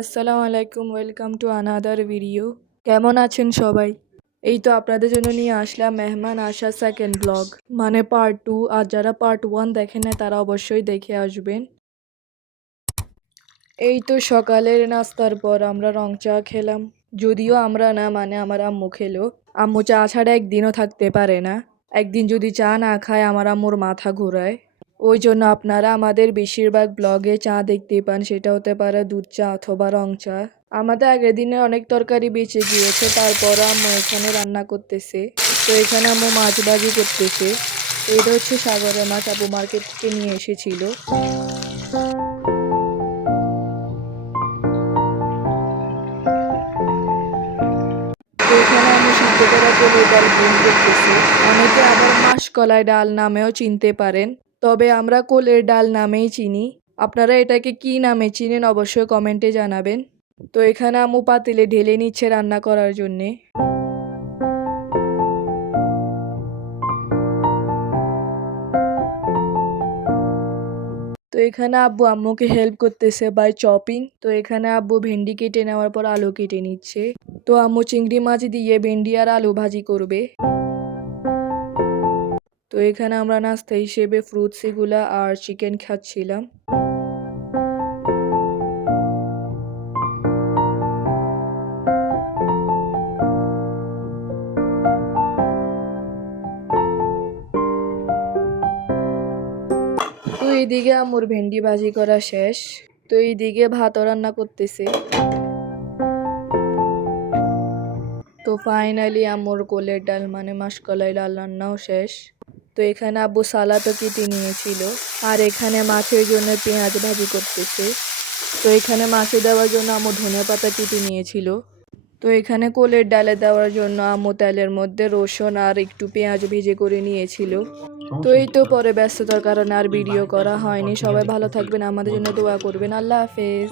আসসালামু আলাইকুম, welcome to another video. কেমন আছেন সবাই? এই তো আপনাদের জন্য নিয়ে আসলাম মেহমান আশা সেকেন্ড ব্লগ, মানে পার্ট 2। আর যারা পার্ট 1 দেখেন না তারা অবশ্যই দেখে আসবেন। এই তো সকালের নাস্তার পর আমরা রং চা খেলাম। যদিও আমরা না, মানে আমার আম্মু খেলো। আম্মু চা ছাড়া একদিনও থাকতে পারে না। একদিন যদি চা না খায় আমার আম্মুর মাথা ঘোরায়। ওই জন্য আপনারা আমাদের বেশিরভাগ ব্লগে চা দেখতে পান, সেটা হতে পারে দুধ চা অথবা রং চা। আমাদের আগের দিনে অনেক তরকারি বেঁচে গিয়েছে, তারপর আম্মু এখানে রান্না করতেছে। তো এখানে আম্মু মাছ ভাজি করতেছে। এটা হচ্ছে সাগরের মাছ, আবু মার্কেট থেকে নিয়ে এসেছিল। তো এখানে আমি সিদ্ধ করা কোলের ডাল ভুন করতেছি। অনেকে আবার মাসকলাই ডাল নামেও চিনতে পারেন, তবে আমরা কোলের ডাল নামেই চিনি। আপনারা এটাকে কি নামে চিনেন অবশ্যই কমেন্টে জানাবেন। তো এখানে আম্মু পাতিলে ঢেলে নিচ্ছে রান্না করার জন্যে। তো এখানে আব্বু আম্মুকে হেল্প করতেছে বাই চপিং। তো এখানে আব্বু ভেন্ডি কেটে নেওয়ার পর আলু কেটে নিচ্ছে। তো আম্মু চিংড়ি মাছ দিয়ে ভেন্ডি আর আলু ভাজি করবে। তো এখানে আমরা নাস্তা হিসেবে ফ্রুটস এগুলা আর চিকেন খাচ্ছিলাম। তো এইদিকে আম্মুর ভেন্ডি ভাজি করা শেষ। তো এইদিকে ভাতও রান্না করতেছে। তো ফাইনালি আম্মুর কোলের ডাল মানে মাসকলাই ডাল রান্নাও শেষ। তো এখানে আব্বু সালাদও কেটে নিয়েছিল। আর এখানে মাছের জন্য পেঁয়াজ ভাজি করতেছে। তো এখানে মাছে দেওয়ার জন্য আম্মু ধনেপাতা কেটে নিয়েছিল। তো এখানে কোলের ডালে দেওয়ার জন্য আম্মু তেলের মধ্যে রসুন আর একটু পেঁয়াজ ভেজে করে নিয়েছিল। তো এই তো পরে ব্যস্ততার কারণে আর ভিডিও করা হয়নি। সবাই ভালো থাকবেন, আমাদের জন্য দোয়া করবেন। আল্লাহ হাফেজ।